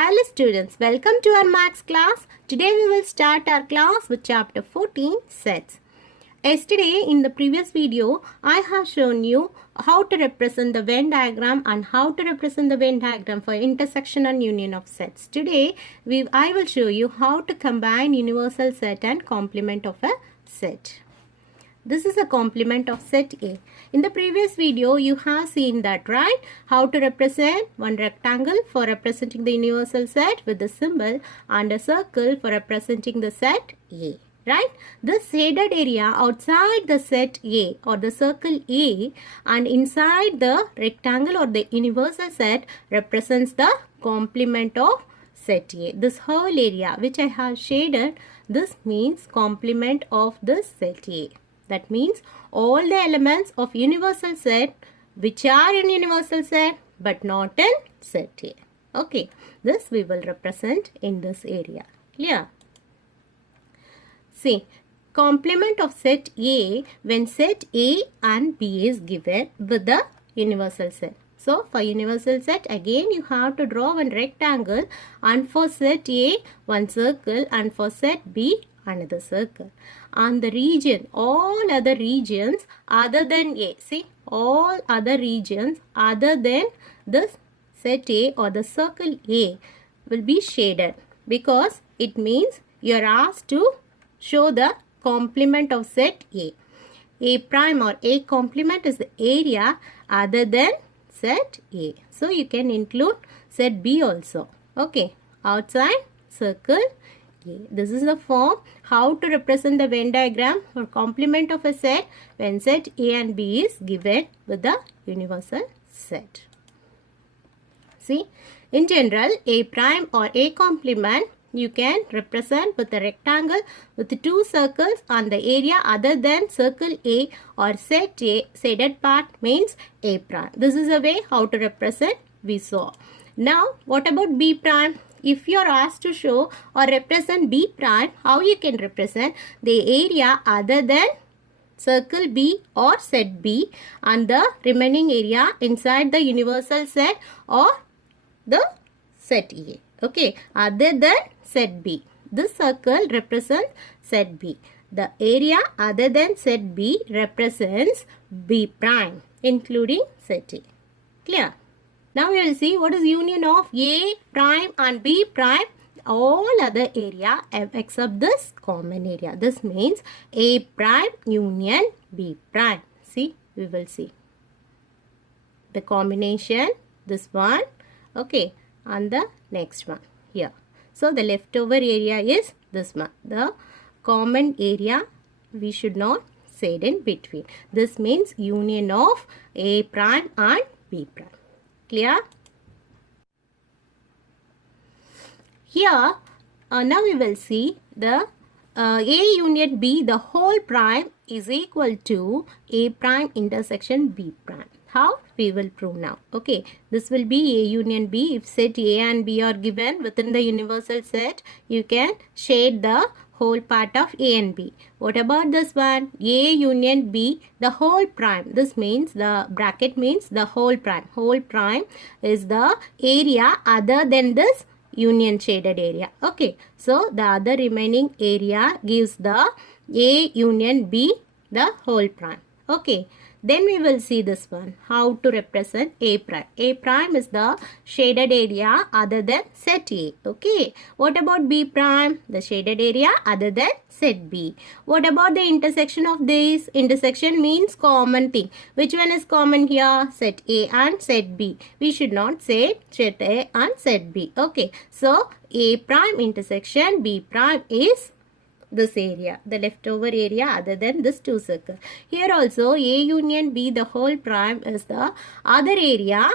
Hello students, welcome to our maths class. Today we will start our class with chapter 14, sets. Yesterday in the previous video, I have shown you how to represent the Venn diagram and how to represent the Venn diagram for intersection and union of sets. Today, I will show you how to combine universal set and complement of a set. This is a complement of set A. In the previous video, you have seen that, right? How to represent one rectangle for representing the universal set with the symbol and a circle for representing the set A. Right? This shaded area outside the set A or the circle A and inside the rectangle or the universal set represents the complement of set A. This whole area which I have shaded, this means complement of this set A. That means all the elements of universal set which are in universal set but not in set A. Okay, this we will represent in this area. Clear? See, complement of set A when set A and B is given with the universal set. So, for universal set, again you have to draw one rectangle, and for set A, one circle, and for set B, another circle. And the region, all other regions other than A, see, all other regions other than this set A or the circle A will be shaded, because it means you are asked to show the complement of set A. A prime or A complement is the area other than set A. So, you can include set B also. Okay, outside circle A. This is the form how to represent the Venn diagram or complement of a set when set A and B is given with the universal set. See, in general, A prime or A complement you can represent with a rectangle with two circles on the area other than circle A or set A. Shaded part means A prime. This is a way how to represent we saw. Now, what about B prime? If you are asked to show or represent B prime, how you can represent the area other than circle B or set B and the remaining area inside the universal set or the set A. Okay, other than set B. This circle represents set B. The area other than set B represents B prime, including set A. Clear? Now we will see what is union of A prime and B prime. All other area except this common area. This means A prime union B prime. See, we will see the combination, this one, okay, and the next one here. So, the leftover area is this one. The common area we should not shade in between. This means union of A prime and B prime. Clear? Here, now we will see the A union B, the whole prime is equal to A prime intersection B prime. How? We will prove now. Okay, this will be A union B. If set A and B are given within the universal set, you can shade the whole part of A and B. What about this one? A union B, the whole prime. This means the bracket means the whole prime. Whole prime is the area other than this union shaded area. Okay, so the other remaining area gives the A union B, the whole prime. Okay, then we will see this one, how to represent A prime. A prime is the shaded area other than set A. Okay, what about B prime? The shaded area other than set B. What about the intersection of these? Intersection means common thing. Which one is common here? Set A and set B. We should not say set A and set B. Okay, so A prime intersection B prime is this area, the leftover area other than this two circles. Here also A union B, the whole prime is the other area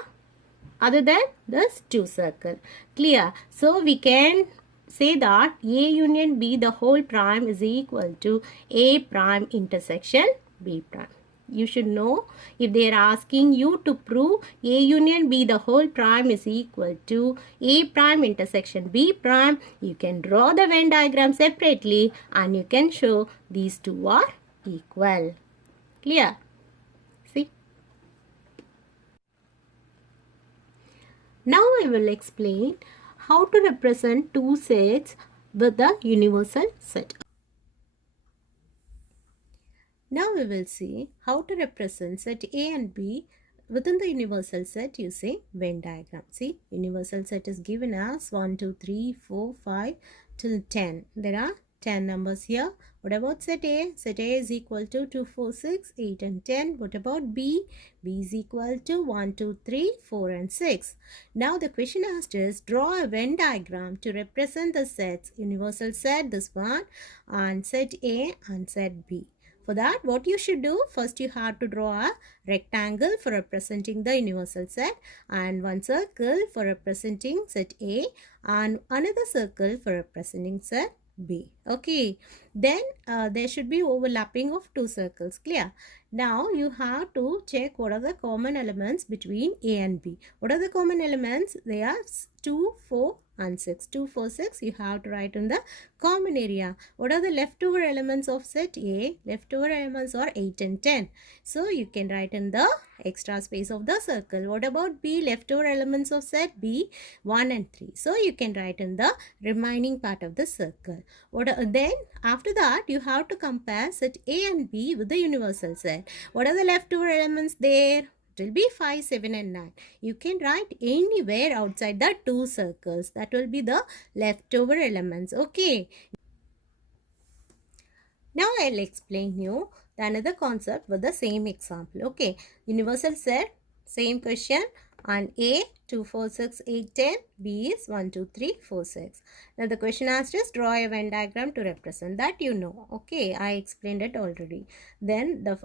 other than this two circle. Clear? So we can say that A union B, the whole prime is equal to A prime intersection B prime. You should know, if they are asking you to prove A union B, the whole prime is equal to A prime intersection B prime, you can draw the Venn diagram separately and you can show these two are equal. Clear? See? Now I will explain how to represent two sets with the universal set. Now we will see how to represent set A and B within the universal set using Venn diagram. See, universal set is given as 1, 2, 3, 4, 5 till 10. There are 10 numbers here. What about set A? Set A is equal to 2, 4, 6, 8 and 10. What about B? B is equal to 1, 2, 3, 4 and 6. Now the question asked is draw a Venn diagram to represent the sets. Universal set, this one, and set A and set B. For that, what you should do, first you have to draw a rectangle for representing the universal set and one circle for representing set A and another circle for representing set B. Okay, then there should be overlapping of two circles. Clear? Now you have to check what are the common elements between A and B. What are the common elements? They are 2, 4 and 6. 2, 4, 6 you have to write in the common area. What are the leftover elements of set A? Leftover elements are 8 and 10. So you can write in the extra space of the circle. What about B? Leftover elements of set B? 1 and 3. So you can write in the remaining part of the circle. Then after that you have to compare set A and B with the universal set. What are the leftover elements there? It will be 5, 7 and 9. You can write anywhere outside the two circles. That will be the leftover elements. Okay. Now I'll explain you the another concept with the same example. Okay. Universal set, same question. And A 2, 4, 6, 8, 10. B is 1, 2, 3, 4, 6. Now the question asked is draw a Venn diagram to represent that you know. Okay, I explained it already. Then the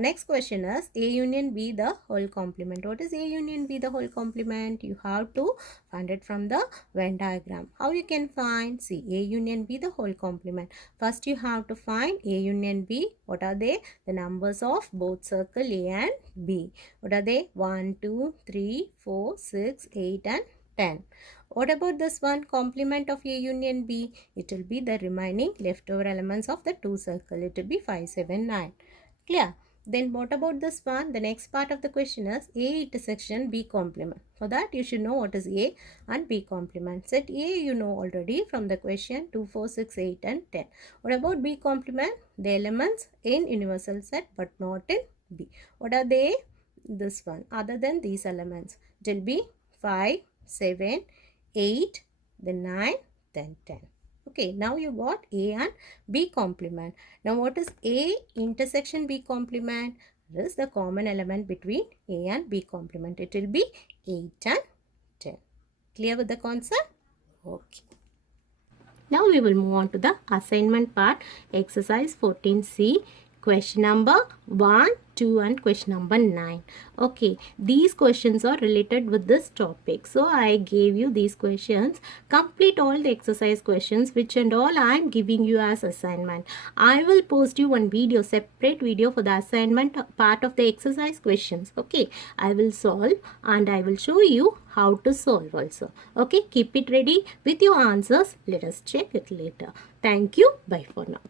next question is A union B the whole complement. What is A union B the whole complement? You have to find it from the Venn diagram. How you can find? See, A union B the whole complement. First you have to find A union B. What are they? The numbers of both circle A and B. What are they? 1, 2, 3, 4, 6, 8 and 10. What about this one? Complement of A union B. It will be the remaining leftover elements of the two circle. It will be 5, 7, 9. Clear? Then what about this one? The next part of the question is A intersection B complement. For that you should know what is A and B complement. Set A you know already from the question 2, 4, 6, 8 and 10. What about B complement? The elements in universal set but not in B. What are they? This one. Other than these elements. It will be 5, 7, 8, then 9, then 10. Okay, now you got A and B complement. Now what is A intersection B complement? This is the common element between A and B complement. It will be 8 and 10. Clear with the concept? Okay. Now we will move on to the assignment part. Exercise 14C. Question number 1, 2 and question number 9. Okay, these questions are related with this topic. So I gave you these questions. Complete all the exercise questions which and all I am giving you as assignment. I will post you one video, separate video for the assignment part of the exercise questions. Okay, I will solve and I will show you how to solve also. Okay, keep it ready with your answers. Let us check it later. Thank you. Bye for now.